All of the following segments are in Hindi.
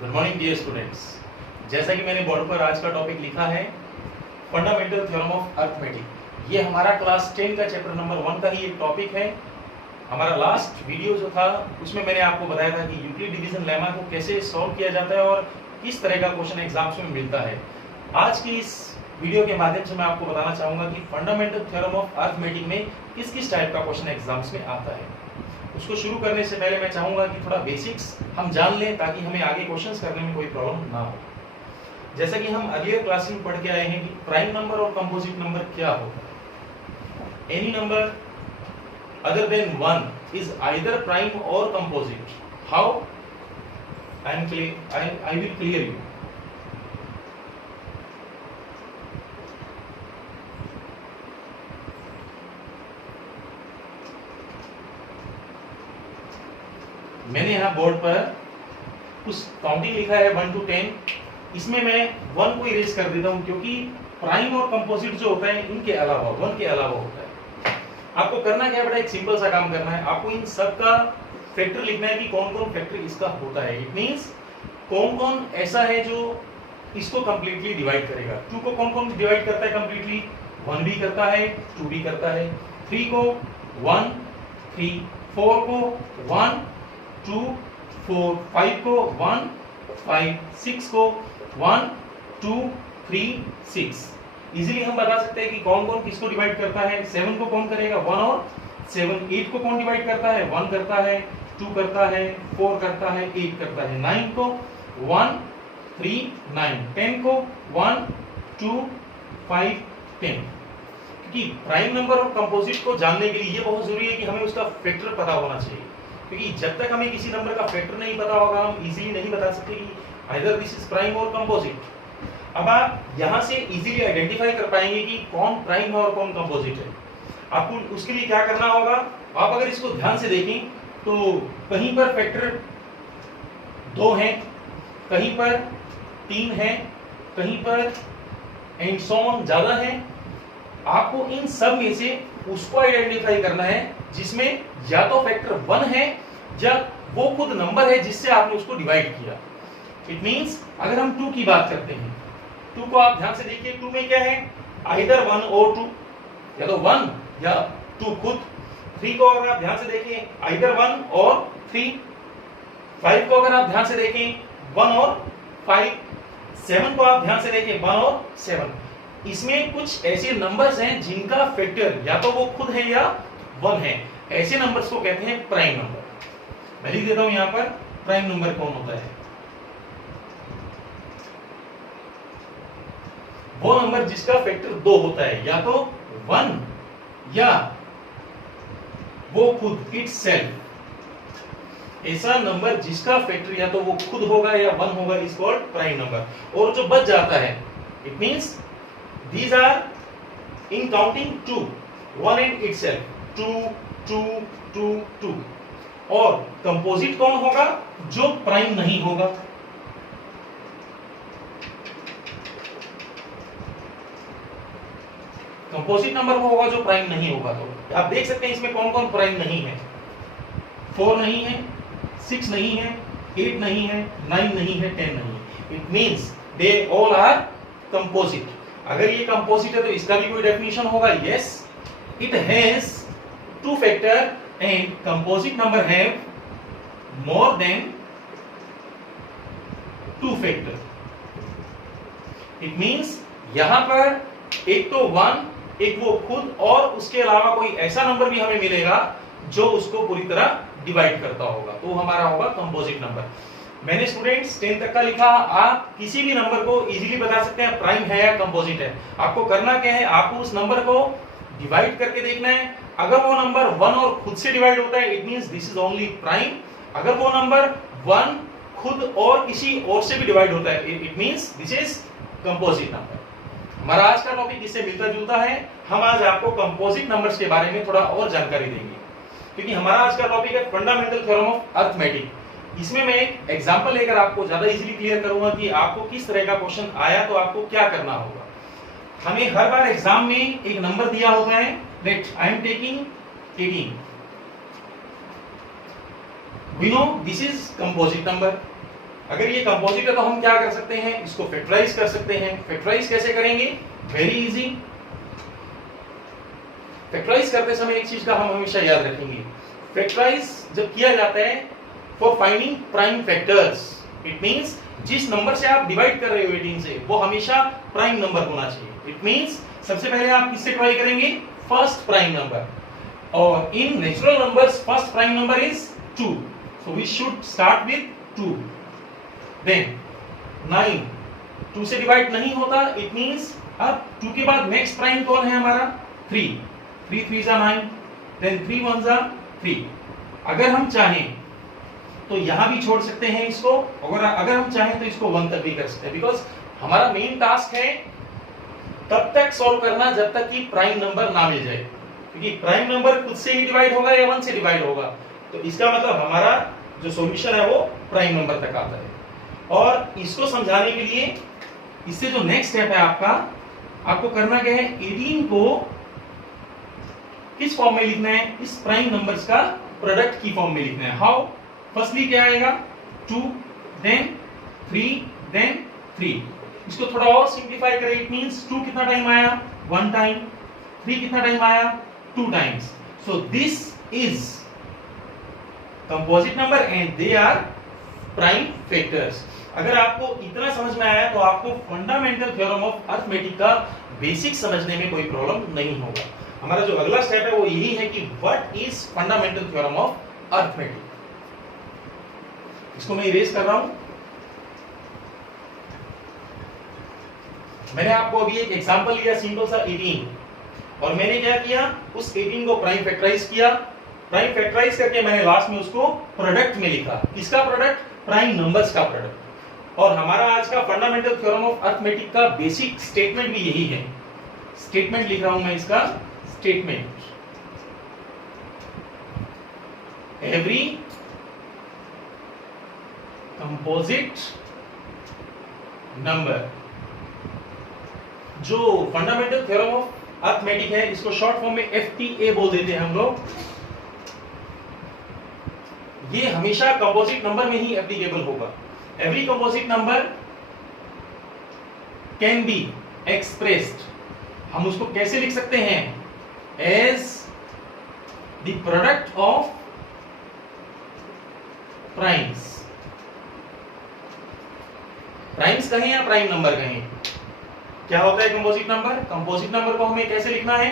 Good morning dear students. जैसा कि मैंने बोर्ड पर आज का टॉपिक लिखा है फंडामेंटल थ्योरम ऑफ अर्थमेटिक। ये हमारा क्लास 10 का चैप्टर नंबर 1 का ही एक टॉपिक है। हमारा लास्ट वीडियो जो था उसमें मैंने आपको बताया था कि यूक्लिड डिवीजन लेमा को कैसे सॉल्व किया जाता है और किस तरह का क्वेश्चन एग्जाम्स में मिलता है। आज की इस वीडियो के माध्यम से मैं आपको बताना चाहूंगा कि फंडामेंटल थ्योरम ऑफ अर्थमेटिक में किस किस टाइप का क्वेश्चन एग्जाम्स में आता है। उसको शुरू करने से पहले मैं चाहूंगा कि थोड़ा बेसिक्स हम जान लें ताकि हमें आगे क्वेश्चंस करने में कोई प्रॉब्लम ना हो। जैसा कि हम अर्लियर क्लास में पढ़ के आए हैं कि प्राइम नंबर और कंपोजिट नंबर क्या होता है। Any number other than 1 is either prime or composite. How? I will clear you. मैंने यहाँ बोर्ड पर कुछ काउंटिंग लिखा है 1 to 10। इसमें मैं 1 को इरेज कर देता हूँ क्योंकि प्राइम और कंपोजिट जो होता है इनके अलावा 1 के अलावा होता है। आपको करना क्या बेटा, एक सिंपल सा काम करना है। आपको इन सब का फैक्टर लिखना है कि कौन कौन फैक्टर इसका होता है। इट मींस कौन कौन ऐसा है जो इसको कंप्लीटली डिवाइड करेगा। 2 को कौन कौन डिवाइड करता है कंप्लीटली, 1 भी करता है, 2 भी करता है, 3 को 1 3, 4 को 1 2 4, 5 को 1 5, 6 को 1 2 3 6। इजीली हम बता सकते हैं कि कौन कौन किसको डिवाइड करता है। 7 को कौन करेगा, 1 और 7। 8 को कौन डिवाइड करता है, 1 करता है, 2 करता है, 4 करता है, 8 करता है। 9 को 1 3 9, 10 को 1 2 5 10। क्योंकि प्राइम नंबर और कंपोजिट को जानने के लिए ये बहुत जरूरी है कि हमें उसका फैक्टर पता होना चाहिए। क्योंकि जब तक हमें किसी नंबर का फैक्टर नहीं पता होगा हम इजीली नहीं बता सकते कि आइदर दिस इज प्राइम और कंपोजिट। अब आप यहां से इजीली आइडेंटिफाई कर पाएंगे कि कौन प्राइम है और कौन कंपोजिट है। आपको उसके लिए क्या करना होगा, आप अगर इसको ध्यान से देखें तो कहीं पर फैक्टर 2 है, कहीं पर 3 है, कहीं पर एंड सो ऑन ज्यादा है। आपको इन सब में से उसको आइडेंटिफाई करना है जिसमें या तो फैक्टर 1 है या वो खुद नंबर है जिससे आपने उसको डिवाइड किया। इट मींस अगर हम 2 की बात करते हैं, 2 को आप ध्यान से देखिए, 2 में क्या है, आइदर 1 और 2, या तो 1 या 2 खुद। 3 को अगर आप ध्यान से देखें आइदर 1 और 3। 5 को अगर आप ध्यान से देखें 1 और 5। 7 को आप ध्यान से देखें 1 और 7। इसमें कुछ ऐसे नंबर्स हैं जिनका फैक्टर या तो वो खुद है या 1 है। ऐसे नंबर्स को कहते हैं प्राइम नंबर। मैं लिख देता हूं यहां पर प्राइम नंबर कौन होता है। वो नंबर जिसका फैक्टर 2 होता है, या तो 1 या वो खुद इटसेल्फ। ऐसा नंबर जिसका फैक्टर या तो वो खुद होगा या 1 होगा इज कॉल्ड प्राइम नंबर। और जो बच जाता है it means these are in counting 2, 1 and itself 2 2 2 2। और कंपोजिट कौन होगा, जो प्राइम नहीं होगा। कंपोजिट नंबर वो होगा जो प्राइम नहीं होगा। तो आप देख सकते हैं इसमें कौन कौन प्राइम नहीं है। 4 नहीं है, 6 नहीं है, 8 नहीं है, 9 नहीं है, 10 नहीं है। It means they all are composite. अगर ये कंपोजिट है तो इसका भी कोई डेफिनेशन होगा। Yes, it has 2 factor and composite number have more than 2 factor. It means यहां पर एक तो 1, एक वो खुद, और उसके अलावा कोई ऐसा नंबर भी हमें मिलेगा जो उसको पूरी तरह डिवाइड करता होगा, तो हमारा होगा कंपोजिट नंबर। मैंने स्टूडेंट्स 10 तक का लिखा। आप किसी भी नंबर को इजीली बता सकते हैं प्राइम है या कंपोजिट है। आपको करना क्या है, आपको उस नंबर को डिवाइड करके देखना है। अगर वो नंबर 1 और खुद से डिवाइड होता है it means this is only prime. अगर वो नंबर 1 खुद और किसी और से भी डिवाइड होता है it means this is composite number. हमारा आज का टॉपिक इससे मिलता जुलता है। हम आज आपको कंपोजिट नंबर्स के बारे में थोड़ा और जानकारी देंगे क्योंकि हमारा आज का टॉपिक है फंडामेंटल थ्योरम ऑफ अर्थमेटिक। इसमें मैं एक एग्जांपल लेकर आपको ज्यादा इजीली क्लियर करूंगा कि आपको किस तरह का क्वेश्चन आया तो आपको क्या करना होगा। हमें हर बार एग्जाम में एक नंबर दिया होता है, let I am taking 18। We know this is composite number. अगर ये कंपोजिट है तो हम क्या कर सकते हैं, इसको फैक्टराइज कर सकते हैं। फैक्टराइज कैसे करेंगे, वेरी इजी। फैक्टराइज करते समय एक चीज का हम हमेशा याद रखेंगे, फैक्टराइज जब किया जाता है for finding prime factors, it means जिस नंबर से आप डिवाइड कर रहे हो 18 से वो हमेशा प्राइम नंबर होना चाहिए। इट मींस सबसे पहले आप किससे ट्राई करेंगे, फर्स्ट प्राइम नंबर, और in natural numbers first prime number is 2, so we should start with 2। Then 9 2 से डिवाइड नहीं होता, इट मींस अब 2 के बाद नेक्स्ट प्राइम कौन है हमारा, 3 3 3 जा 9, देन 3 1 जा 3। अगर हम चाहें तो यहां भी छोड़ सकते हैं इसको, अगर हम चाहें तो इसको 1 तक भी कर सकते हैं, बिकॉज हमारा मेन टास्क है तब तक सॉल्व करना जब तक कि प्राइम नंबर ना मिल जाए, क्योंकि प्राइम नंबर खुद से ही डिवाइड होगा या 1 से डिवाइड होगा, तो इसका मतलब हमारा जो सॉल्यूशन है वो प्राइम नंबर तक आता है। और इसको समझाने के लिए इससे जो नेक्स्ट स्टेप है आपको करना क्या है, 18 को किस फॉर्म में लिखना है, इस प्राइम नंबर्स का प्रोडक्ट की फॉर्म में लिखना है। हाउ, फर्स्टली क्या आएगा, 2 देन 3 देन 3। इसको थोड़ा और सिंप्लीफाई करें, इट मींस 2 कितना टाइम आया, 1 टाइम, 3 कितना टाइम आया, 2 times. So this is composite number and they are prime factors. अगर आपको इतना समझ में आया तो आपको फंडामेंटल थ्योरम ऑफ अरिथमेटिक का बेसिक समझने में कोई प्रॉब्लम नहीं होगा। हमारा जो अगला स्टेप है वो यही है कि what is fundamental theorem of arithmetic. इसको मैं इरेज कर रहा हूं। मैंने आपको अभी एक एग्जांपल लिया सिंपल सा 18, और मैंने क्या किया, उस 18 को प्राइम फैक्टराइज किया। प्राइम फैक्टराइज करके मैंने लास्ट में उसको प्रोडक्ट में लिखा। किसका प्रोडक्ट, प्राइम नंबर्स का प्रोडक्ट। और हमारा आज का फंडामेंटल थ्योरम ऑफ अरिथमेटिक का बेसिक स्टेटमेंट भी यही है। स्टेटमेंट लिख रहा हूं मैं इसका, स्टेटमेंट, एवरी कंपोजिट नंबर। जो फंडामेंटल थ्योरम ऑफ अरिथमेटिक है इसको शॉर्ट फॉर्म में FTA बोल देते हैं हम लोग। ये हमेशा कंपोजिट नंबर में ही एप्लीकेबल होगा। Every composite number can be expressed, हम उसको कैसे लिख सकते हैं, as the product of primes. Primes कहें या प्राइम नंबर कहें, क्या होता है कंपोजिट नंबर। कंपोजिट नंबर को हमें कैसे लिखना है,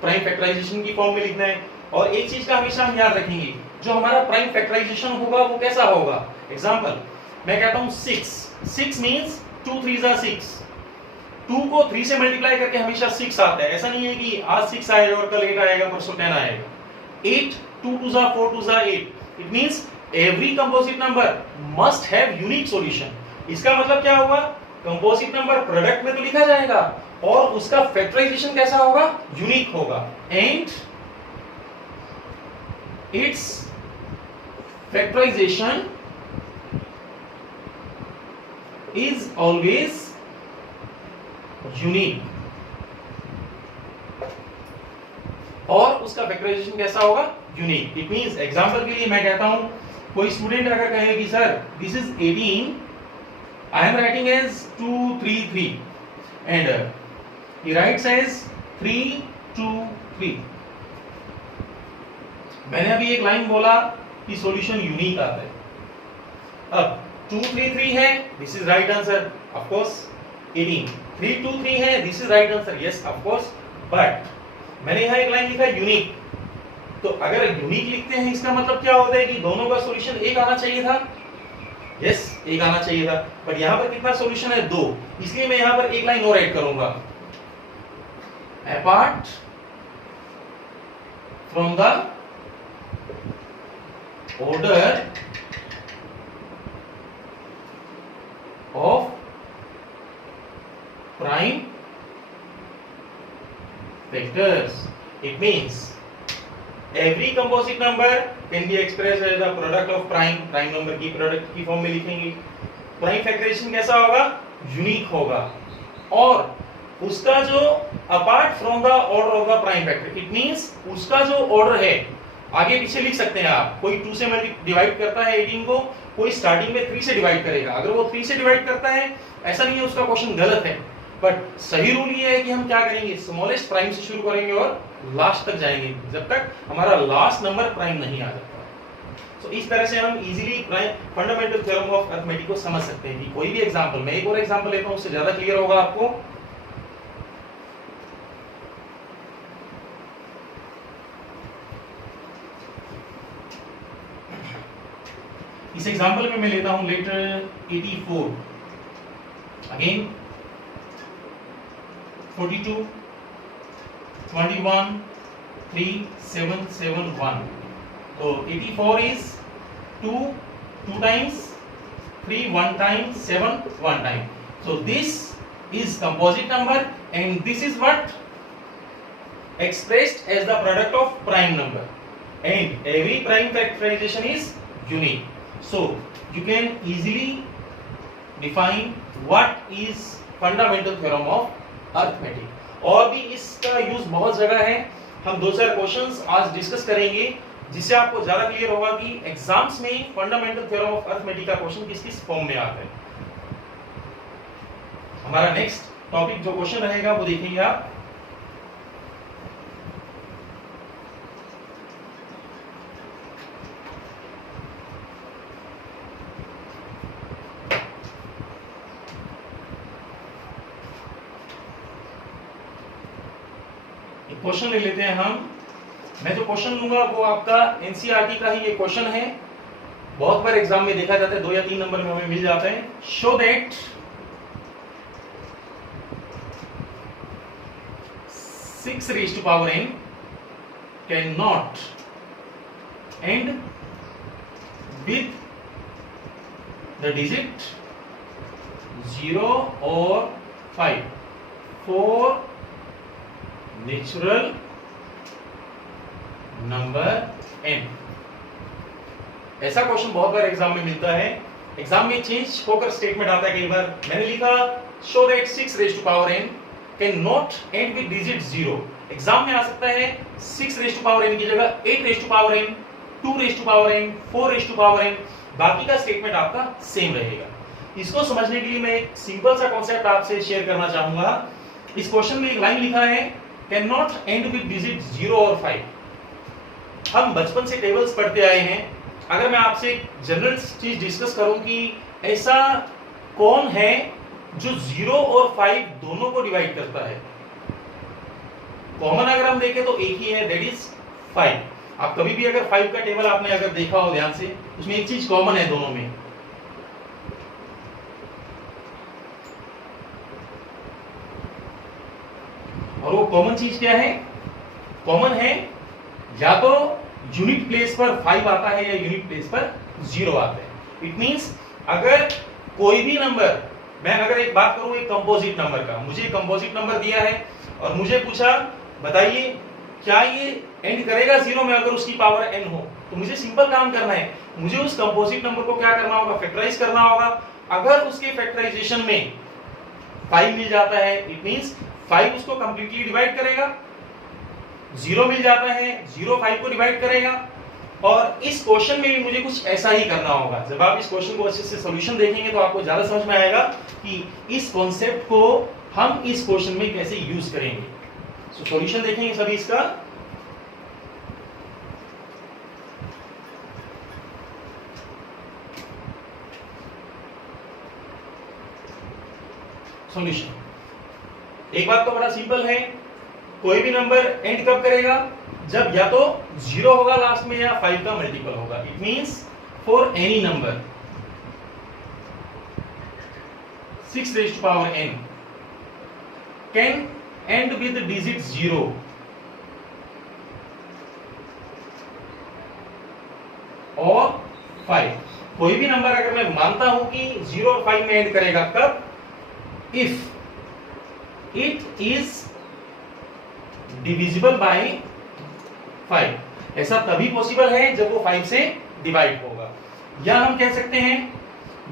प्राइम फैक्टराइजेशन की फॉर्म में लिखना है। और एक चीज का हमेशा हम याद रखेंगे, जो हमारा प्राइम फैक्टराइजेशन होगा वो कैसा होगा। एग्जांपल मैं कहता हूं 6 मींस 2 3 जा 6। 2 को 3 से मल्टीप्लाई करके हमेशा 6 आता है। ऐसा नहीं है कि आज 6 आएगा और कल 8 आएगा, परसों 10 आएगा। 8 2 2 जा 4 2 जा 8। It means every composite number must have unique solution. इसका मतलब क्या होगा, कंपोजिट नंबर प्रोडक्ट में तो लिखा जाएगा और उसका फैक्टराइजेशन कैसा होगा, यूनिक होगा। And its factorization is always unique. और उसका फैक्टराइजेशन कैसा होगा, यूनिक। इट मींस एग्जांपल के लिए मैं कहता हूं, कोई स्टूडेंट अगर कहे कि sir this is 18, I am writing as 2 3 3 and he writes as 3 2 3। मैंने अभी एक लाइन बोला कि सॉल्यूशन यूनिक आता है। अब 2 3 3 है, this is right answer, of course. 18 3 2 3 है, this is right answer, yes of course. But मैंने यहां एक लाइन लिखा यूनिक, तो अगर यूनिक लिखते हैं इसका मतलब क्या होता है कि दोनों का सॉल्यूशन एक आना चाहिए था। यस एक आना चाहिए था, पर यहां पर कितना सॉल्यूशन है, 2। इसलिए मैं यहां पर एक लाइन और ऐड करूंगा, apart from the order of prime factors. It means every composite number can be expressed as a product of prime number की प्रोडक्ट की फॉर्म में लिखेंगे। प्राइम फैक्टराइजेशन कैसा होगा, यूनिक होगा। और उसका जो apart from the order of the prime factor, it means उसका जो ऑर्डर है आगे पीछे लिख सकते हैं आप, कोई 2 से डिवाइड करता है 18 को, कोई स्टार्टिंग में 3 से डिवाइड करेगा। अगर वो 3 से डिवाइड करता है, ऐसा नहीं है उसका क्वेश्चन गलत है, बट सही रूल ये है कि हम क्या करेंगे, स्मॉलेस्ट प्राइम से शुरू करेंगे और लास्ट तक जाएंगे जब तक हमारा लास्ट नंबर प्राइम नहीं आ जाता। तो इस तरह से हम easily fundamental theorem of arithmetic को समझ सकते हैं। कि कोई भी एग्जांपल, मैं एक और एग्जांपल लेता हूं, उससे ज्यादा क्लियर होगा आपको। इस एग्जांपल में मैं लेता हूं लेटर 84, अगेन 42 21 3 7 7 1। तो 84 is 2 times, 3 1 time, 7 1 time. So this is composite number and this is what expressed as the product of prime number, and every prime factorization is unique. So you can easily define what is fundamental theorem of arithmetic. और भी इसका यूज बहुत जगह है, हम 2-4 क्वेश्चंस आज डिस्कस करेंगे जिससे आपको ज्यादा क्लियर होगा कि एग्जाम्स में फंडामेंटल थ्योरम ऑफ अरिथमेटिक का क्वेश्चन किस किस फॉर्म में आता है। हमारा नेक्स्ट टॉपिक जो क्वेश्चन रहेगा वो देखेंगे आप। क्वेश्चन ले लेते हैं हम। मैं जो क्वेश्चन लूंगा वो आपका एनसीईआरटी का ही ये क्वेश्चन है, बहुत बार एग्जाम में देखा जाता है, 2 या 3 नंबर में हमें मिल जाता है। Show that 6 raised to power n can not and with the digit 0 और 5 फॉर नेचुरल नंबर n। ऐसा क्वेश्चन बहुत बार एग्जाम में मिलता है, एग्जाम में चेंज होकर स्टेटमेंट आता है कई बार। मैंने लिखा show that 6 raised to power n can not end with digit 0। Exam में आ सकता है 6 raised to power n की जगह 8 raised to power n, 2 raised to power n, 4 raised to power n, बाकी का स्टेटमेंट आपका सेम रहेगा। इसको समझने के लिए मैं एक सिंपल सा कॉन्सेप्ट आपसे शेयर करना चाहूंगा। इस क्वेश्चन में एक लाइन लिखा है can not end with digit 0 और 5। हम बचपन से टेबल्स पढ़ते आए हैं। अगर मैं आपसे एक जनरल चीज डिस्कस करूं कि ऐसा कौन है जो 0 और 5 दोनों को डिवाइड करता है, कॉमन अगर हम देखें तो एक ही है, दैट इज 5। आप कभी भी अगर 5 का टेबल आपने अगर देखा हो ध्यान से, उसमें एक चीज कॉमन है दोनों में, और वो कॉमन चीज क्या है? कॉमन है या तो यूनिट प्लेस पर 5 आता है या यूनिट प्लेस पर 0 आता है। इट मींस अगर कोई भी नंबर, मैं अगर एक बात करूं एक कंपोजिट नंबर का, मुझे कंपोजिट नंबर दिया है और मुझे पूछा बताइए क्या ये एंड करेगा 0 में अगर उसकी पावर n हो, तो मुझे सिंपल काम करना है, मुझे उस कंपोजिट नंबर को क्या करना होगा? फैक्टराइज करना होगा। अगर उसके फैक्टराइजेशन में 5 मिल जाता है, इट मींस 5 उसको कंप्लीटली डिवाइड करेगा, 0 मिल जाता है 0 5 को डिवाइड करेगा। और इस क्वेश्चन में भी मुझे कुछ ऐसा ही करना होगा। जब आप इस क्वेश्चन को अच्छे से सॉल्यूशन देखेंगे तो आपको ज्यादा समझ में आएगा कि इस कॉन्सेप्ट को हम इस क्वेश्चन में कैसे यूज करेंगे। सो सॉल्यूशन देखेंगे सभी इसका। सॉल्यूशन एक बात तो बड़ा सिंपल है, कोई भी नंबर एंड कब करेगा? जब या तो 0 होगा लास्ट में या 5 का मल्टीपल होगा। It means for any number 6 raised to power n can end with digit 0 और 5। कोई भी नंबर अगर मैं मानता हूं कि 0 और 5 में एंड करेगा, कब? If it is divisible by 5। ऐसा तभी पॉसिबल है जब वो 5 से डिवाइड होगा। या हम कह सकते हैं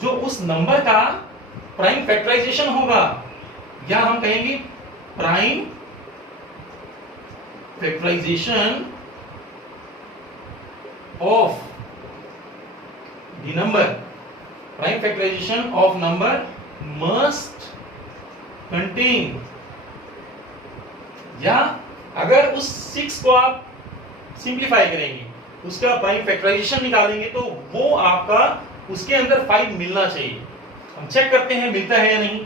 जो उस नंबर का प्राइम फैक्टराइजेशन होगा, या हम कहेंगे prime factorization of the number, prime factorization of number must contain, या अगर उस 6 को आप सिंप्लीफाई करेंगे, उसका प्राइम फैक्टराइजेशन निकालेंगे, तो वो आपका उसके अंदर 5 मिलना चाहिए। हम चेक करते हैं मिलता है या नहीं।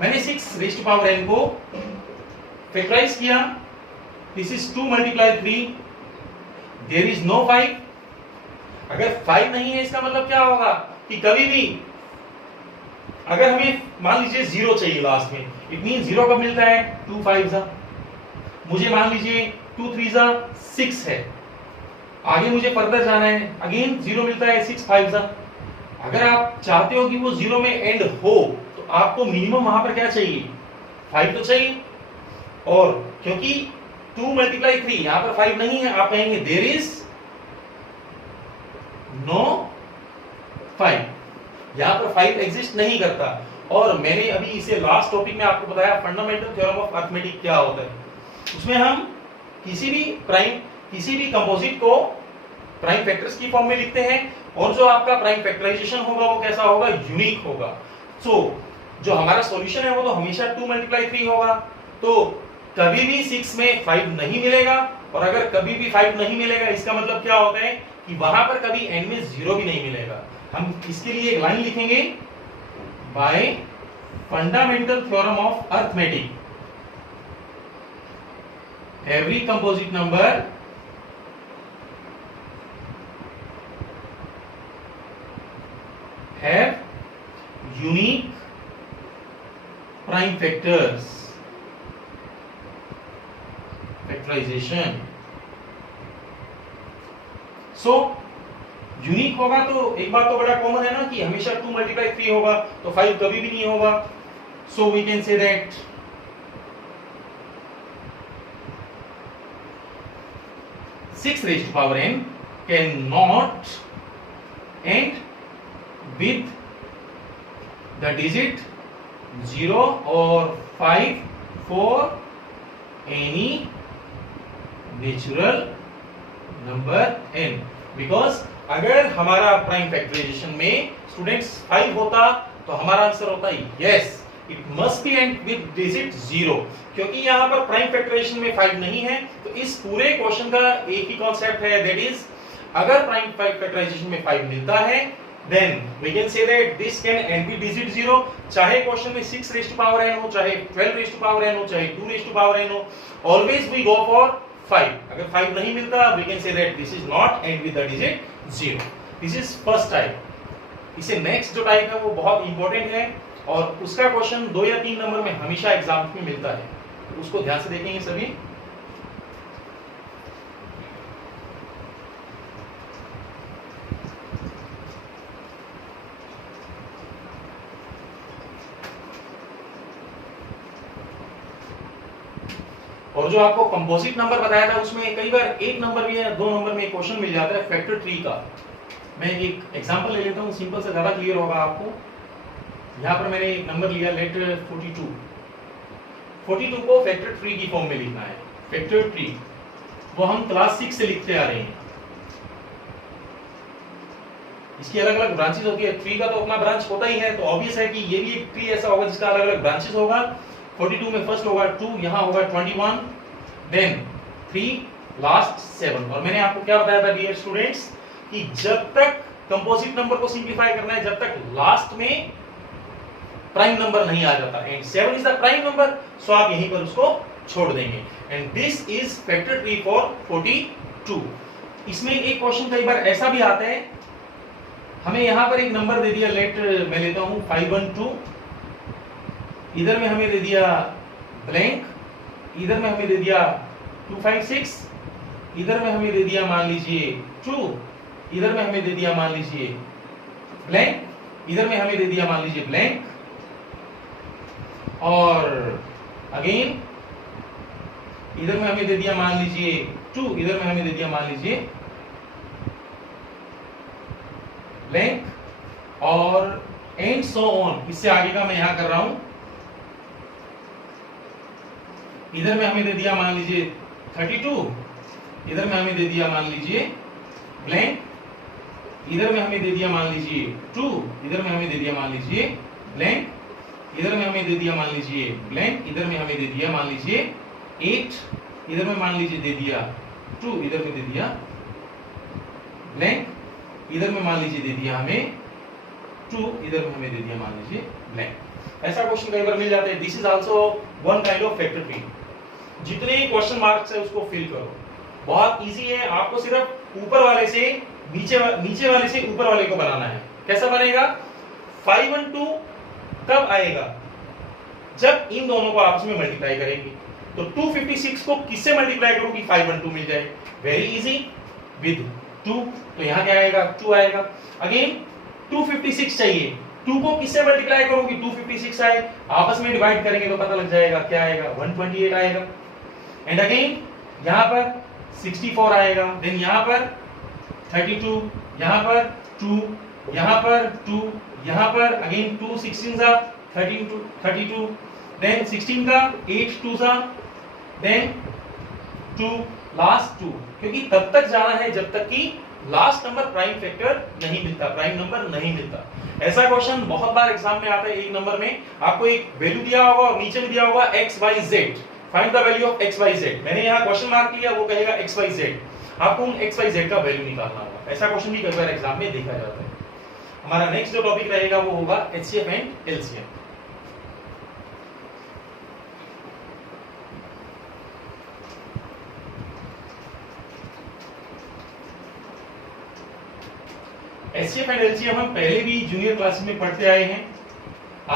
मैंने 6 रेज़ टू पावर n को फैक्टराइज किया, this is 2 multiply 3, there is no 5। अगर 5 नहीं है इसका मतलब क्या होगा कि कभी भी अगर हमें मान लीजिए 0 चाहिए लास्ट में, इट मीन 0 कब मिलता है, 2 5 जा, मुझे मान लीजिए 2 3 जा 6 है, आगे मुझे फर्दर जाना है, अगेन 0 मिलता है 6 5 जा। अगर आप चाहते हो कि वो 0 में एंड हो तो आपको मिनिमम वहां पर क्या चाहिए, 5 तो चाहिए। और क्योंकि 2 मल्टीप्लाई 3 यहां पर 5 नहीं है, आप कहेंगे देयर इज नो 5, यहां पर 5 एग्जिस्ट नहीं करता। और मैंने अभी इसे लास्ट टॉपिक में आपको बताया फंडामेंटल थ्योरम ऑफ अरिथमेटिक क्या होता है। उसमें हम किसी भी कंपोजिट को प्राइम फैक्टर्स की फॉर्म में लिखते हैं, और जो आपका प्राइम फैक्टराइजेशन होगा वो कैसा होगा, यूनिक होगा। सो जो हमारा सॉल्यूशन है वो तो हमेशा 2 मल्टीप्लाई 3 होगा। तो कभी भी 6 में 5 नहीं मिलेगा, और अगर कभी भी 5 नहीं मिलेगा इसका मतलब क्या होता है कि वहां पर कभी n में 0 भी नहीं मिलेगा। हम इसके लिए एक लाइन लिखेंगे, bye fundamental theorem of arithmetic every composite number have unique prime factors, factorization। so unique होगा तो एक बात तो बड़ा कॉमन है ना कि हमेशा 2 मल्टीप्लाई 3 होगा, तो 5 कभी भी नहीं होगा। So we can say that 6 raised to power n cannot end with the digit 0 or 5 for any natural number n, because अगर हमारा प्राइम फैक्टराइजेशन में स्टूडेंट्स 5 होता तो हमारा आंसर होता yes, it must be and with digit 0। क्योंकि यहां पर प्राइम फैक्टराइजेशन में 5 नहीं है, तो इस पूरे क्वेश्चन का एक ही कॉन्सेप्ट है, दैट इज अगर प्राइम फैक्टराइजेशन में 5 मिलता है then we can say that this can end with digit 0। चाहे क्वेश्चन में 6 रेज़ टू पावर n हो, चाहे 12 रेज़ टू पावर n हो, चाहे 2 रेज़ टू पावर n हो, ऑलवेज वी गो फॉर 5। अगर 5 नहीं मिलता we can say that this is not end with the digit 0। This is first type. इसे नेक्स्ट जो टाइप है वो बहुत इंपॉर्टेंट है, और उसका क्वेश्चन 2 या 3 नंबर में हमेशा एग्जाम में मिलता है, तो उसको ध्यान से देखेंगे सभी। और जो आपको कंपोजिट नंबर बताया था उसमें कई बार 1 नंबर भी या 2 नंबर में क्वेश्चन मिल जाता है फैक्टर ट्री का। मैं एक एग्जांपल ले लेता हूं, सिंपल से ज्यादा क्लियर होगा आपको। यहाँ पर मैंने एक नंबर लिया लेट 42 को फैक्टर ट्री की फॉर्म में लिखना है। फैक्टर ट्री वो हम क्लास 6 से लिखते आ रहे हैं। इसकी अलग अलग ब्रांचेस होती है, ट्री का तो अपना ब्रांच होता ही है, तो ऑब्वियस है कि ये भी एक ट्री ऐसा होगा जिसका अलग अलग ब्रांचेस होगा। 42 में फर्स्ट होगा 2, यहाँ होगा 21, देन 3, लास्ट 7। और मैंने आपको क्या बताया था डियर स्टूडेंट्स कि जब तक कंपोजिट नंबर को सिंप्लीफाई करना है, जब तक लास्ट में प्राइम नंबर नहीं आ जाता, and 7 is the prime number, so आप यहीं पर उसको छोड़ देंगे। And this is factor tree for 42। इसमें एक क्वेश्चन कई बार ऐसा भी आता है, हमें यहां पर एक नंबर दे दिया, लेट मैं लेता हूं 512, इधर में हमें दे दिया ब्लैंक, इधर में हमें दे दिया 256, इधर में हमें दे दिया मान लीजिए 2, इधर में हमें दे दिया मान लीजिए ब्लैंक, इधर में हमें दे दिया मान लीजिए ब्लैंक, और अगेन इधर में हमें दे दिया मान लीजिए 2, इधर में हमें दे दिया मान लीजिए ब्लैंक, और एंड सो ऑन। इससे आगे का मैं यहां कर रहा हूं, इधर में हमें दे दिया मान लीजिए 32, इधर में हमें दे दिया मान लीजिए ब्लैंक, इधर में हमें दे दिया मान लीजिए 2, इधर में हमें दे दिया मान लीजिए ब्लैंक, इधर में हमें दे दिया मान लीजिए ब्लैंक, इधर में हमें दे दिया मान लीजिए 8, इधर में मान लीजिए दे दिया 2, इधर में दे दिया ब्लैंक, इधर में मान लीजिए दे दिया हमें 2, इधर में हमें दे दिया मान लीजिए ब्लैंक। ऐसा क्वेश्चन कई बार मिल जाता है। This is also one kind of factor tree. जितने क्वेश्चन मार्क्स है उसको फिल करो, बहुत इजी है। आपको सिर्फ ऊपर वाले से नीचे वाले से ऊपर वाले को बनाना है। कैसा बनेगा? 5 1 2 कब आएगा? जब इन दोनों को आपस में मल्टीप्लाई करेंगे। तो 256 को किससे मल्टीप्लाई करो कि 5 1 2 मिल जाए? Very easy, with 2। तो यहां क्या आएगा? 2 आएगा। अगेन 256 चाहिए, 2 को किससे मल्टीप्लाई करो कि 256 आए? आपस में डिवाइड करेंगे तो पता लग जाएगा क्या आएगा? 128 आएगा। एंड अगेन यहां पर 64 आएगा, देन यहां पर 32, यहां पर 2, यहां पर 2, यहां पर अगेन 2 16 जा 32, देन 16 का 8 2 जा, देन 2, लास्ट 2, क्योंकि तब तक जाना है जब तक कि लास्ट नंबर प्राइम फैक्टर नहीं मिलता, प्राइम नंबर नहीं मिलता। ऐसा क्वेश्चन बहुत बार एग्जाम में आता है। एक नंबर में आपको एक वैल्यू दिया होगा और नीचे में दिया होगा x y z, find the value of x y z। मैंने यहाँ क्वेश्चन मार्क लिया, वो कहेगा x y z, आपको उन x y z का वैल्यू निकालना होगा। ऐसा क्वेश्चन भी कई बार एग्जाम में देखा जाता है। हमारा नेक्स्ट जो टॉपिक रहेगा वो होगा HCF and LCM। HCF and LCM हम पहले भी जूनियर क्लासेस में पढ़ते आए हैं।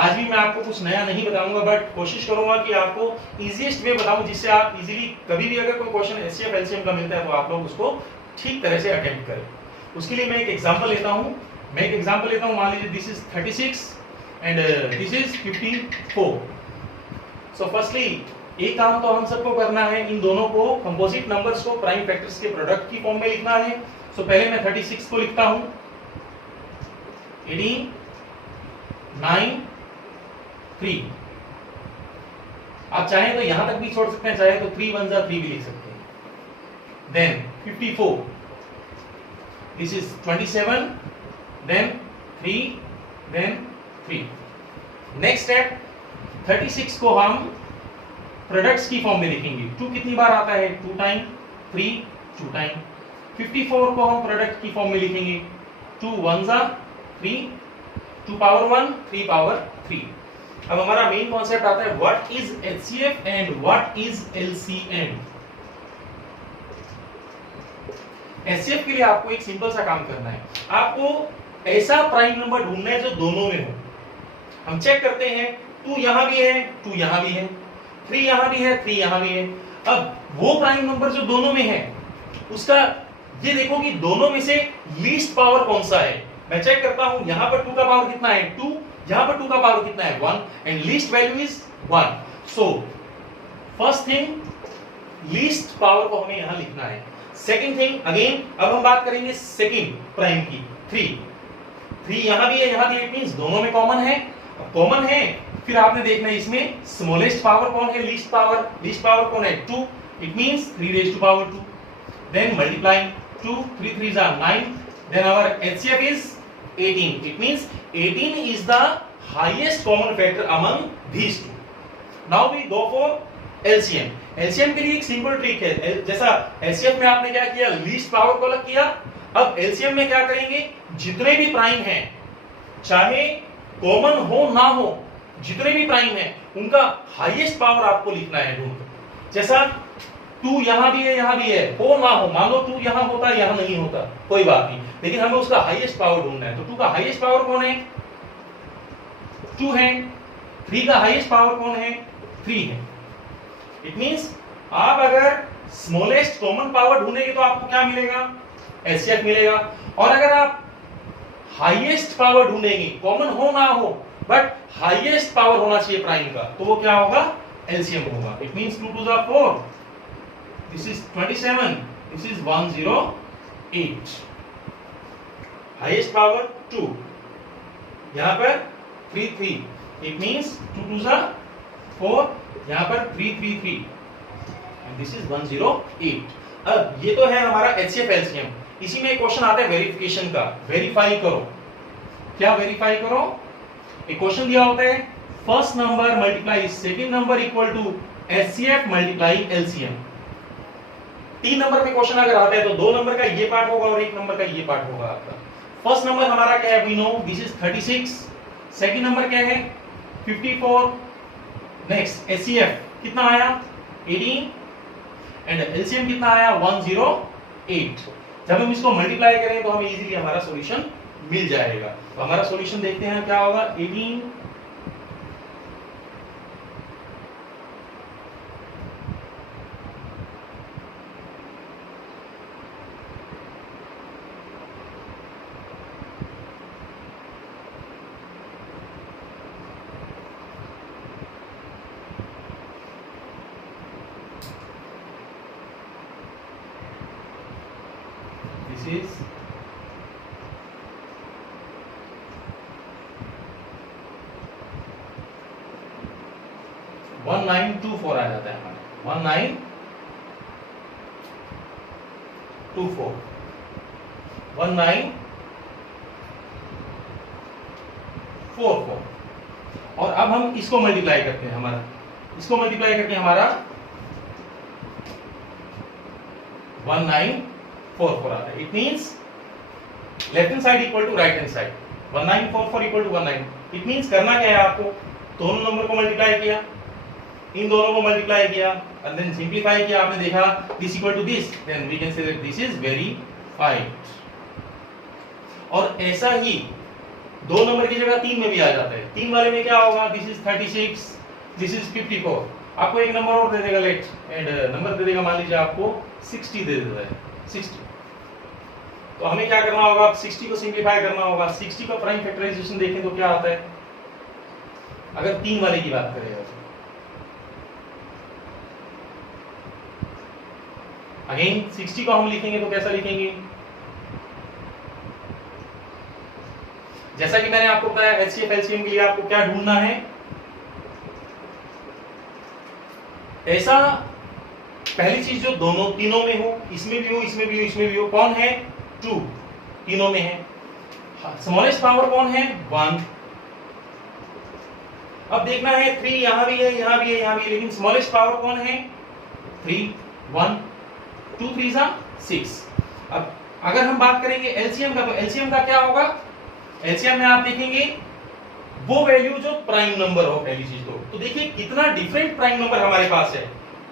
आज भी मैं आपको कुछ नया नहीं बताऊंगा, बट कोशिश करूंगा कि आपको इजीएस्ट वे बताऊं जिससे आप इजीली कभी भी अगर कोई क्वेश्चन HCF LCM का मिलता है तो आप लोग उसको ठीक तरह से अटेम्प्ट करें। उसके लिए मैं एक एग्जांपल लेता हूं। मान लीजिए this is 36 and this is 54। So firstly एक काम तो हम सबको करना है, इन दोनों को कंपोजिट नंबर्स को प्राइम फैक्टर्स के प्रोडक्ट की फॉर्म में लिखना है। सो पहले मैं 36 को लिखता हूं 18 9 3। आप चाहें तो यहां तक भी छोड़ सकते हैं, चाहे तो 3 1 जा 3 भी लिख सकते हैं। Then 54, this is 27, then 3, then 3। Next step 36 को हम प्रोडक्ट्स की फॉर्म में लिखेंगे। 2 कितनी बार आता है? 2 टाइम, 3 2 टाइम। 54 को हम प्रोडक्ट की फॉर्म में लिखेंगे 2 1 जा 3, 2 पावर 1 3 पावर 3। अब हमारा मेन कॉन्सेप्ट आता है what is HCF and what is LCM। HCF के लिए आपको एक सिंपल सा काम करना है। आपको ऐसा प्राइम नंबर ढूंढना है जो दोनों में हो। हम चेक करते हैं 2 यहां भी है, 2 यहां भी है, 3 यहां भी है, 3 यहां भी है। अब वो प्राइम नंबर जो दोनों में है उसका ये देखो कि दोनों में से लीस्ट पावर कौन सा है। मैं चेक करता हूं यहां पर 2 का पावर कितना है? 2। यहां पर 2 का पावर कितना है? 1 and least value is 1। So first thing least power को हमें यहां लिखना है। सेकंड थिंग अगेन अब हम बात करेंगे सेकंड प्राइम की 3 यहां भी है, यहां भी, इट मींस दोनों में कॉमन है। कॉमन है फिर आपने देखना है इसमें स्मॉलेस्ट पावर कौन है? लीस्ट पावर कौन है? 2, it means 3 raised to power 2। Then multiplying 2 3 3s are 9, then our HCF is 18, it means 18 is the highest common factor among these two. Now we go for LCM। LCM के लिए एक सिंपल ट्रिक है। जैसा HCF में आपने क्या किया? लीस्ट पावर को अलग किया। अब LCM में क्या करेंगे? जितने भी प्राइम हैं, चाहे कॉमन हो ना हो, जितने भी प्राइम हैं उनका हाईएस्ट पावर आपको लिखना है ढूंढ। जैसा 2 यहां भी है, यहां भी है, हो ना हो, मान लो 2 यहां होता यहां नहीं होता, कोई बात नहीं, लेकिन हमें उसका हाईएस्ट पावर ढूंढना है। तो 2 का हाईएस्ट पावर कौन है? 2 है। 3 का हाईएस्ट पावर कौन है? 3 है। इट मींस आप अगर स्मॉलेस्ट कॉमन पावर ढूंढेंगे तो आपको क्या मिलेगा? HCF मिलेगा। और अगर आप हाईएस्ट पावर ढूंढेंगे, कॉमन हो ना हो बट हाईएस्ट पावर होना चाहिए प्राइम का, तो वो क्या होगा? LCM होगा। इट मींस 2 2 जा 4, this is 27, this is 108, highest power 2, यहां पर 3 3, it means 2 2 जा 4, यहां पर 3 3 3 and this is 108। अब ये तो है हमारा HCF LCM। इसी में एक क्वेश्चन आता है वेरिफिकेशन का, वेरीफाई करो। क्या वेरीफाई करो? एक क्वेश्चन दिया होता है first number multiply second number equal to HCF multiply LCM. 3 number में क्वेश्चन अगर आता है तो 2 नंबर का ये पार्ट होगा और 1 नंबर का ये पार्ट होगा आपका। फर्स्ट नंबर हमारा क्या है? We know this is 36। Second number क्या है? 54। नेक्स्ट एचसीएफ कितना आया? 18 एंड एलसीएम कितना आया? 108। जब हम इसको मल्टीप्लाई करेंगे तो हमें इजीली हमारा सॉल्यूशन मिल जाएगा। तो हमारा सॉल्यूशन देखते हैं क्या होगा। 18 this is 1924 आ जाता है हमारा 1924 1944। और अब हम इसको मल्टीप्लाई करते हैं, हमारा इसको मल्टीप्लाई करके हमारा 1944 आता है। It means left hand side equal to right hand side. 1944 equal to 19। It means करना क्या है आपको? दोनों नंबर को मल्टीप्लाई किया, इन दोनों को मल्टीप्लाई किया एंड देन सिंपलीफाई किया। आपने देखा this equal to this, then we can say that this is verified. और ऐसा ही 2 नंबर की जगह 3 में भी आ जाता है। 3 वाले में क्या होगा? This is 36, this is 54। आपको एक नंबर और दे देगा लेट एंड नंबर दे देगा, मान लीजिए आपको 60 दे देता है 60। तो हमें क्या करना होगा? अब 60 को सिंपलीफाई करना होगा। 60 का प्राइम फैक्टराइजेशन देखें तो क्या आता है अगर 3 वाले की बात करें। अगेन 60 को हम लिखेंगे तो कैसा लिखेंगे? जैसा कि मैंने आपको बताया एचसीएफ एलसीएम के लिए आपको क्या ढूंढना है? ऐसा पहली चीज जो दोनों तीनों में हो, इसमें भी हो, इसमें भी हो, इसमें भी हो। कौन है? 2 तीनों में है। स्मॉलेस्ट पावर कौन है? 1। अब देखना है 3 यहां भी है, यहां भी है, यहां भी है, लेकिन स्मॉलेस्ट पावर कौन है? 3 1 2 3 6। अब अगर हम बात करेंगे एलसीएम का, तो एलसीएम का क्या होगा? एलसीएम में आप देखेंगे वो वैल्यू जो प्राइम नंबर हो पहली चीज। तो देखिए कितना डिफरेंट प्राइम नंबर हमारे पास है।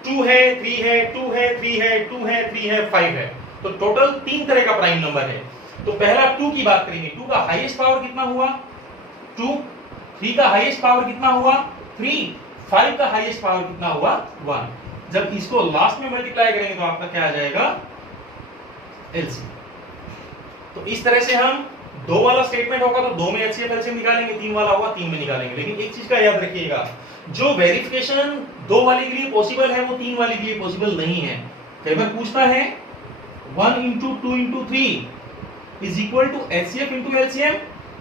2 है, 3 है, 2 है, 3 है, 2 है, 3 है, 5 है। तो टोटल 3 तरह का प्राइम नंबर है। तो पहला 2 की बात करेंगे। 2 का हाईएस्ट पावर कितना हुआ? 2। 3 का हाईएस्ट पावर कितना हुआ? 3। 5 का हाईएस्ट पावर कितना हुआ? 1। जब इसको लास्ट में मल्टीप्लाई करेंगे तो आपका क्या आ जाएगा? एलसीएम। तो इस तरह से हम 2 वाला स्टेटमेंट होगा तो 2 में एचसीएफ एलसीएम निकालेंगे, 3 वाला होगा 3 में निकालेंगे। लेकिन एक चीज का याद रखिएगा, जो वेरिफिकेशन 2 वाले के लिए पॉसिबल है वो 3 वाले के लिए पॉसिबल नहीं है। कई बार पूछता है 1 into 2 into 3 is equal to HCF into LCM।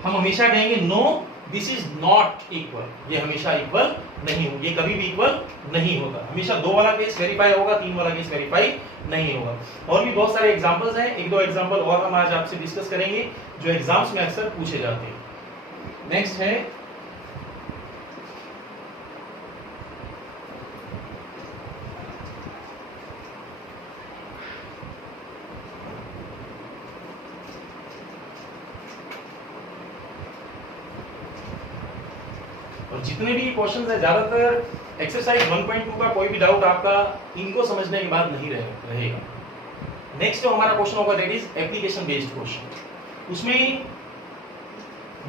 हम हमेशा कहेंगे no this is not equal. ये हमेशा इक्वल नहीं होगा, ये कभी भी इक्वल नहीं होगा। हमेशा 2 वाला केस वेरीफाई होगा, 3 वाला केस वेरीफाई नहीं होगा। और भी बहुत सारे एग्जांपल्स हैं, 1-2 एग्जांपल और हम आज आपसे डिस्कस करेंगे जो एग्जाम्स में अक्सर पूछे जाते हैं। नेक्स्ट है और जितने भी क्वेश्चंस हैं ज्यादातर एक्सरसाइज 1.2 का कोई भी डाउट आपका इनको समझने के बाद नहीं रहेगा। नेक्स्ट जो हमारा क्वेश्चन होगा that is application based question. उसमें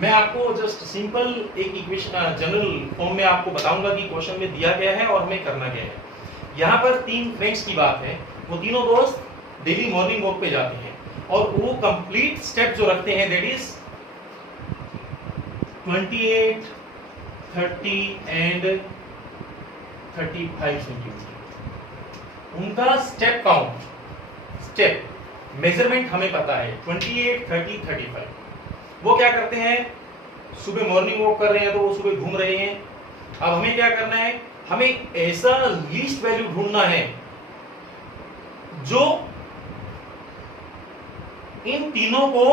मैं आपको जस्ट सिंपल एक इक्वेशन जनरल फॉर्म में आपको बताऊंगा कि क्वेश्चन में दिया गया है और हमें करना क्या है। यहाँ पर 3 फ्रेंड्स की बात है, वो तीनों दोस्त डेली मॉर्निंग वॉक पे जाते हैं और वो कंप्लीट स्टेप जो रखते हैं दैट इज 28 30 एंड 35 सेंटीमीटर। उनका स्टेप काउंट, स्टेप मेजरमेंट हमें पता है 28 30 35। वो क्या करते हैं? सुबह मॉर्निंग वॉक कर रहे हैं तो वो सुबह घूम रहे हैं। अब हमें क्या करना है? हमें ऐसा लीस्ट वैल्यू ढूंढना है जो इन तीनों को,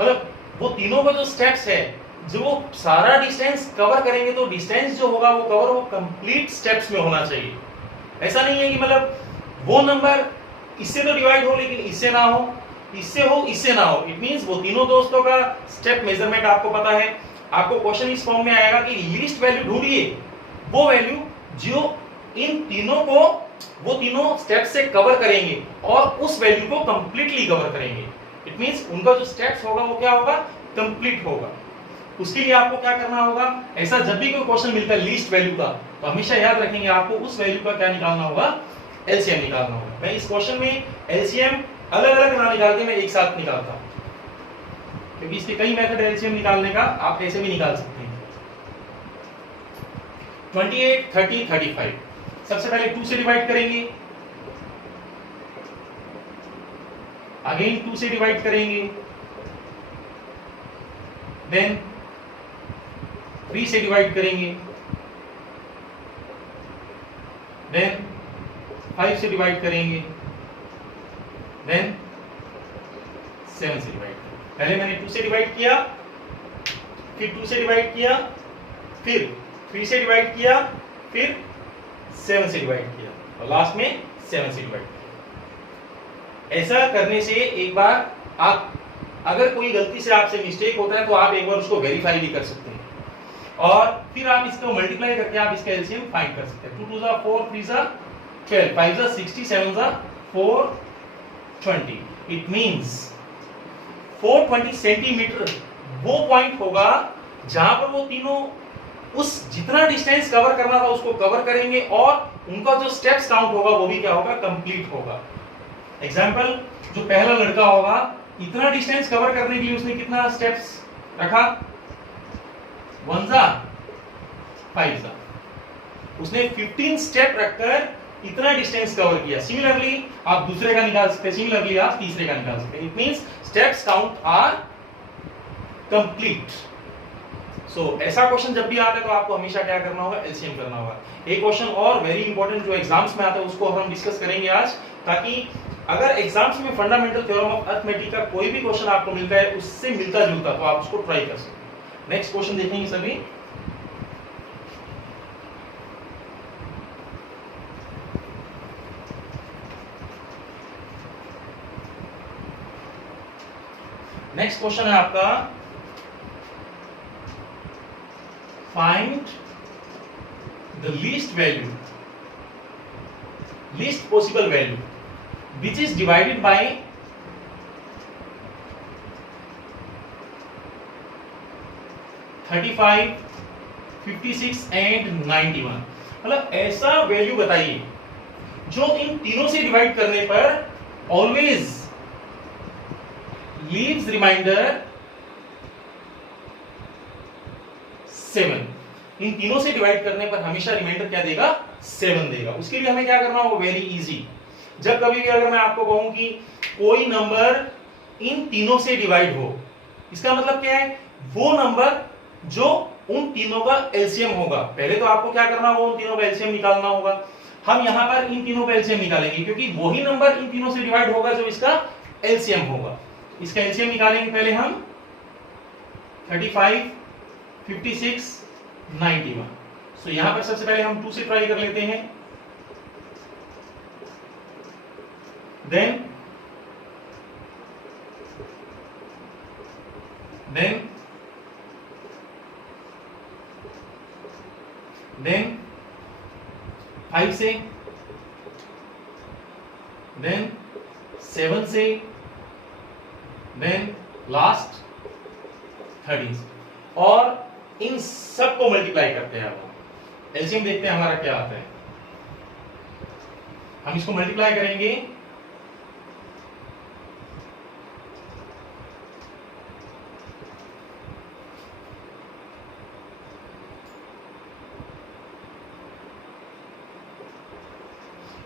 मतलब वो तीनों का जो स्टेप्स है, जो वो सारा डिस्टेंस कवर करेंगे, तो डिस्टेंस जो होगा वो कवर वो कंप्लीट स्टेप्स में होना चाहिए। ऐसा नहीं है कि मतलब वो नंबर इससे तो डिवाइड हो लेकिन इससे ना हो, इससे हो इससे ना हो। इट मींस वो तीनों दोस्तों का स्टेप मेजरमेंट आपको पता है। आपको क्वेश्चन इस फॉर्म में आएगा कि लीस्ट वैल्यू ढूंढिए, वो वैल्यू जो इन तीनों को, वो तीनों स्टेप से कवर करेंगे और उस वैल्यू को कंप्लीटली कवर करेंगे। इट मींस उनका जो स्टेप्स होगा वो क्या होगा, कंप्लीट होगा। उसके लिए आपको क्या करना होगा, ऐसा जब भी कोई क्वेश्चन मिलता है लीस्ट वैल्यू का, तो हमेशा याद रखेंगे आपको उस वैल्यू का क्या निकालना होगा, एलसीएम निकालना होगा। मैं इस क्वेश्चन में एलसीएम अलग अलग ना निकाल के मैं एक साथ निकालता हूं, क्योंकि इसके कई मेथड एलसीएम निकालने का, आप ऐसे भी निकाल सकते हैं। 28, 30, 35 सबसे पहले 2 से डिवाइड करेंगे, अगेन 2 से डिवाइड करेंगे, देन 3 से डिवाइड करेंगे, देन 5 से डिवाइड करेंगे, देन 7 से डिवाइड करेंगे। पहले मैंने 2 से डिवाइड किया, फिर 2 से डिवाइड किया, फिर 3 से डिवाइड किया, फिर 7 से डिवाइड किया और लास्ट में 7 से डिवाइड किया। ऐसा करने से एक बार आप, अगर कोई गलती से आपसे मिस्टेक होता है तो आप एक बार उसको वेरीफाई भी कर सकते हैं और फिर आप इसको मल्टीप्लाई करके आप इसका एलसीएम फाइंड कर सकते हैं। 2 2 4, 3 12, 5 60, 7 420। इट मींस 420 सेंटीमीटर वो पॉइंट होगा जहां पर वो तीनों उस जितना डिस्टेंस कवर करना था उसको कवर करेंगे और उनका जो स्टेप्स काउंट होगा वो भी क्या होगा, कंप्लीट होगा। एग्जांपल, जो पहला लड़का होगा, इतना डिस्टेंस कवर करने के लिए उसने कितना स्टेप्स रखा, 1 जा 5 जा, उसने 15 स्टेप रखकर इतना डिस्टेंस कवर किया। सिमिलरली आप दूसरे का निकाल सकते हैं, सिमिलरली आप तीसरे का निकाल सकते हैं। It means steps count are complete. So ऐसा क्वेश्चन जब भी आता है तो आपको हमेशा क्या करना होगा, एलसीएम करना होगा। एक क्वेश्चन और वेरी इंपॉर्टेंट जो एग्जाम्स में आता है उसको हम डिस्कस करेंगे आज, ताकि अगर एग्जाम्स में फंडामेंटल थ्योरम ऑफ अरिथमेटिक का कोई भी क्वेश्चन आपको मिलता है उससे मिलता जुलता, तो आप उसको ट्राई कर सकते हैं। नेक्स्ट क्वेश्चन देखेंगे सभी। नेक्स्ट क्वेश्चन है आपका, find the least value, least possible value which is divided by 35, 56 and 91। मतलब ऐसा वैल्यू बताइए जो इन तीनों से डिवाइड करने पर ऑलवेज लीव्स रिमाइंडर 7। इन तीनों से डिवाइड करने पर हमेशा रिमाइंडर क्या देगा, 7 देगा। उसके लिए हमें क्या करना होगा, वेरी इजी। जब कभी भी अगर मैं आपको कहूं कि कोई नंबर इन तीनों से डिवाइड हो, इसका मतलब क्या है, वो नंबर जो उन तीनों का एलसीएम होगा। पहले तो आपको क्या करना होगा, उन तीनों का एलसीएम निकालना होगा। हम यहां पर इन तीनों का एलसीएम निकालेंगे क्योंकि वही नंबर इन तीनों से डिवाइड होगा जो इसका एलसीएम होगा। इसका एलसीएम निकालेंगे पहले हम 35, 56, 91। सो यहां पर सबसे पहले हम 2 से ट्राई कर लेते हैं, देन 5 से, देन 7 से, देन लास्ट 13 से। और इन सब को मल्टीप्लाई करते हैं। अब एलसीएम देखते हैं हमारा क्या आता है। हम इसको मल्टीप्लाई करेंगे,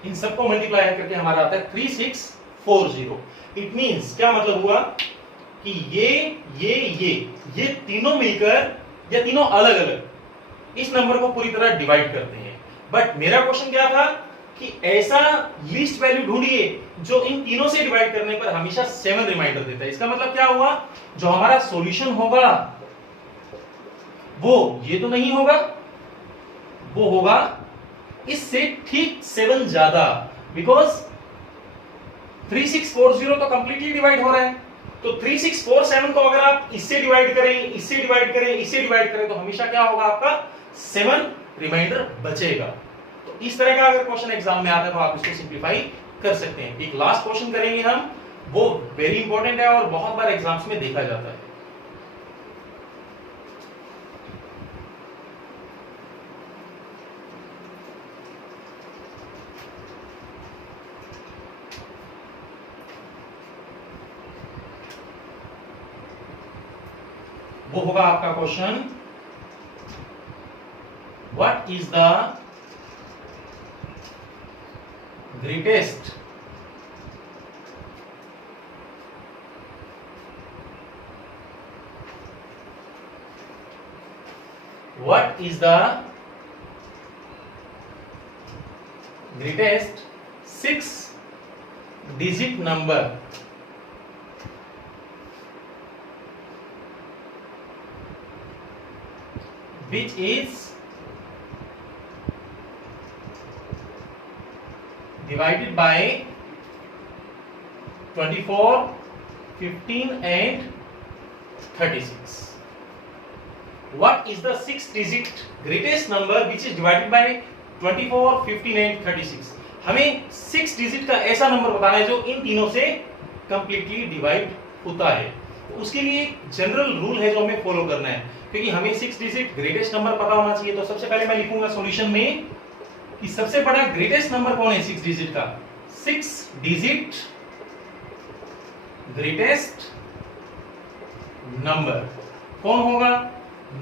इन सबको मल्टीप्लाई करके हमारा आता है 3640। इट मींस क्या मतलब हुआ कि ये तीनों मिलकर या तीनों अलग अलग इस नंबर को पूरी तरह डिवाइड करते हैं। बट मेरा क्वेश्चन क्या था कि ऐसा लीस्ट वैल्यू ढूंढिए जो इन तीनों से डिवाइड करने पर हमेशा 7 रिमाइंडर देता है। इसका मतलब क्या हुआ, जो हमारा सॉल्यूशन होगा वो ये तो नहीं होगा, वो होगा इससे ठीक 7 ज्यादा, बिकॉज 3640 तो कंप्लीटली डिवाइड हो रहा है। तो 3647 को अगर आप इससे डिवाइड करें, इससे डिवाइड करें, इससे डिवाइड करें, तो हमेशा क्या होगा, आपका 7 रिमाइंडर बचेगा। तो इस तरह का अगर क्वेश्चन एग्जाम में आता है तो आप इसको सिंप्लीफाई कर सकते हैं। एक लास्ट क्वेश्चन करेंगे हम, वो वेरी इंपॉर्टेंट है और बहुत बार एग्जाम्स में देखा जाता है। वो होगा आपका question, what is the greatest six digit number which is divided by 24, 15 and 36. What is the 6-digit greatest number which is divided by 24, 15 and 36? हमें 6 डिजिट का ऐसा नंबर बताना है जो इन तीनों से कंप्लीटली डिवाइड होता है। उसके लिए जनरल रूल है जो हमें फॉलो करना है, क्योंकि हमें 6 डिजिट ग्रेटेस्ट नंबर पता होना चाहिए। तो सबसे पहले मैं लिखूंगा सॉल्यूशन में कि सबसे बड़ा ग्रेटेस्ट नंबर कौन है 6 डिजिट का। 6 डिजिट ग्रेटेस्ट नंबर कौन होगा,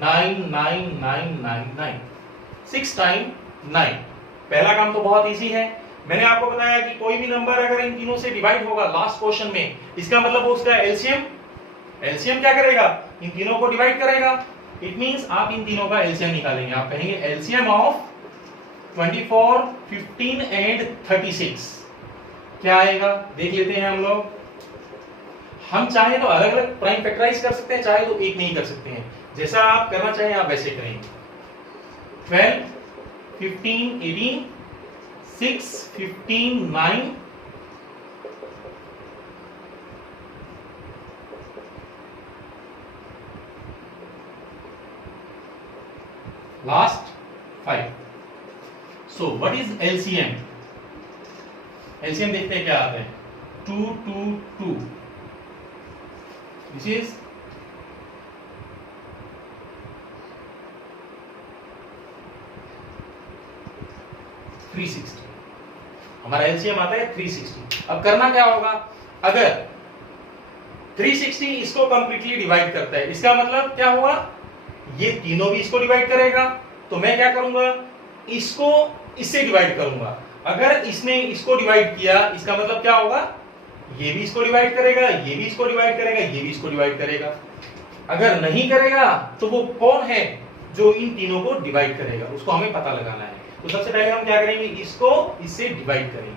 99999, 6 टाइम 9। पहला काम तो बहुत इजी है, मैंने आपको बताया कि कोई भी नंबर अगर इन तीनों से डिवाइड होगा लास्ट क्वेश्चन में, इसका मतलब वो उसका एलसीएम क्या करेगा, इन तीनों को डिवाइड करेगा। इट मींस आप इन तीनों का एलसीएम निकालेंगे, आप कहेंगे एलसीएम ऑफ 24, 15 एंड 36 क्या आएगा, देख लेते हैं हम लोग। हम चाहे तो अलग अलग प्राइम फैक्टराइज कर सकते हैं, चाहे तो एक नहीं कर सकते हैं, जैसा आप करना चाहें आप वैसे करेंगे। 12, 15, 18, 6, 15, 9, last 5. So what is LCM? LCM देखते हैं क्या आता है, 2, 2, 2. This is 360. हमारा LCM आता है 360। अब करना क्या होगा, अगर 360 इसको कंप्लीटली डिवाइड करता है, इसका मतलब क्या हुआ, ये तीनों भी इसको डिवाइड करेगा, तो मैं क्या करूंगा, इसको इससे डिवाइड करूंगा। अगर इसने इसको डिवाइड किया, इसका मतलब क्या होगा, ये भी इसको डिवाइड करेगा, ये भी इसको डिवाइड करेगा, ये भी इसको डिवाइड करेगा। अगर नहीं करेगा तो वो कौन है जो इन तीनों को डिवाइड करेगा, उसको हमें पता लगाना है। तो सबसे पहले हम क्या करेंगे, इसको इससे डिवाइड करेंगे।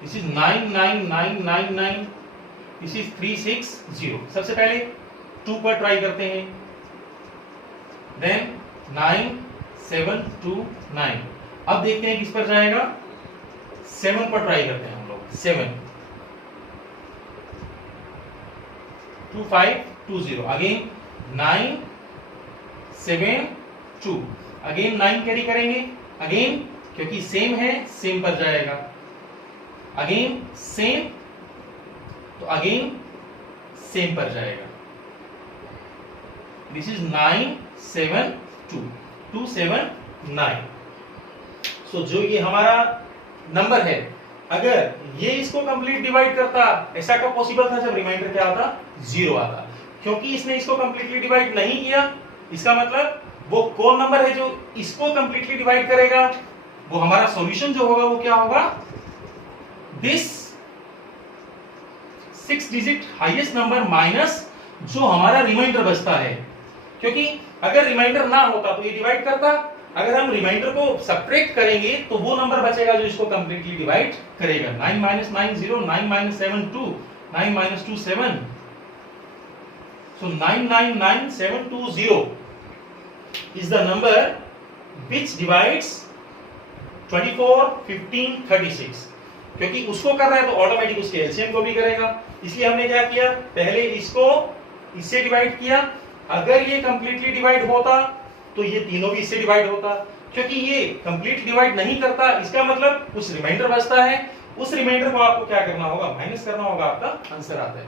This is 99999, this is 360। सबसे पहले 2 पर ट्राई करते हैं, देन 9729। अब देखते हैं किस पर जाएगा, 7 पर ट्राई करते हैं हम लोग, 7, 2520, अगेन 972, अगेन 9 कैरी करेंगे, अगेन क्योंकि सेम है सेम पर जाएगा, अगेन सेम, तो अगेन सेम पर जाएगा। This is 972, 279। सो जो ये हमारा नंबर है, अगर ये इसको कंप्लीट डिवाइड करता, ऐसा कब पॉसिबल था, जब रिमाइंडर क्या आता, 0 आता। क्योंकि इसने इसको कंप्लीटली डिवाइड नहीं किया, इसका मतलब वो कौन नंबर है जो इसको कंप्लीटली डिवाइड करेगा, वो हमारा सॉल्यूशन जो होगा वो क्या होगा, this 6 digit highest number minus जो हमारा रिमाइंडर बचता है, क्योंकि अगर रिमाइंडर ना होता तो ये डिवाइड करता, अगर हम रिमाइंडर को सब्ट्रैक्ट करेंगे तो वो नंबर बचेगा जो इसको कंप्लीटली डिवाइड करेगा। 9 - 9 0, 9 - 7 2, 9 - 2 7, so 999720 is the number which divides 24 15 36। क्योंकि उसको कर रहा है तो ऑटोमेटिक उसके एलसीएम को भी करेगा, इसलिए हमने क्या किया, पहले इसको इससे डिवाइड किया, अगर ये कंप्लीटली डिवाइड होता तो ये तीनों भी इससे डिवाइड होता, क्योंकि ये कंप्लीट डिवाइड नहीं करता, इसका मतलब कुछ रिमाइंडर बचता है, उस रिमाइंडर को आपको क्या करना होगा, माइनस करना होगा, आपका आंसर आता है।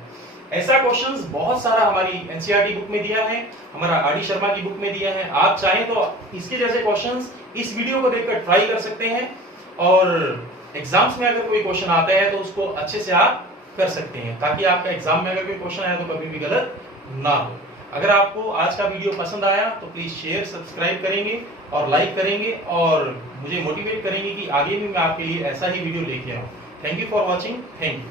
ऐसा क्वेश्चंस बहुत सारा हमारी एनसीईआरटी बुक में दिया है, हमारा आरडी शर्मा की बुक में दिया है, आप चाहें तो इसके जैसे क्वेश्चंस इस वीडियो को देखकर ट्राई कर सकते हैं, और एग्जाम्स में अगर कोई क्वेश्चन आता है तो उसको अच्छे से आप कर सकते हैं, ताकि आपका एग्जाम में अगर कोई क्वेश्चन आया तो कभी भी गलत ना हो। अगर आपको आज का वीडियो पसंद आया तो प्लीज शेयर सब्सक्राइब करेंगे और लाइक करेंगे, और मुझे मोटिवेट करेंगे कि आगे भी मैं आपके लिए ऐसा ही वीडियो लेके आऊं। Thank you for watching, thank you.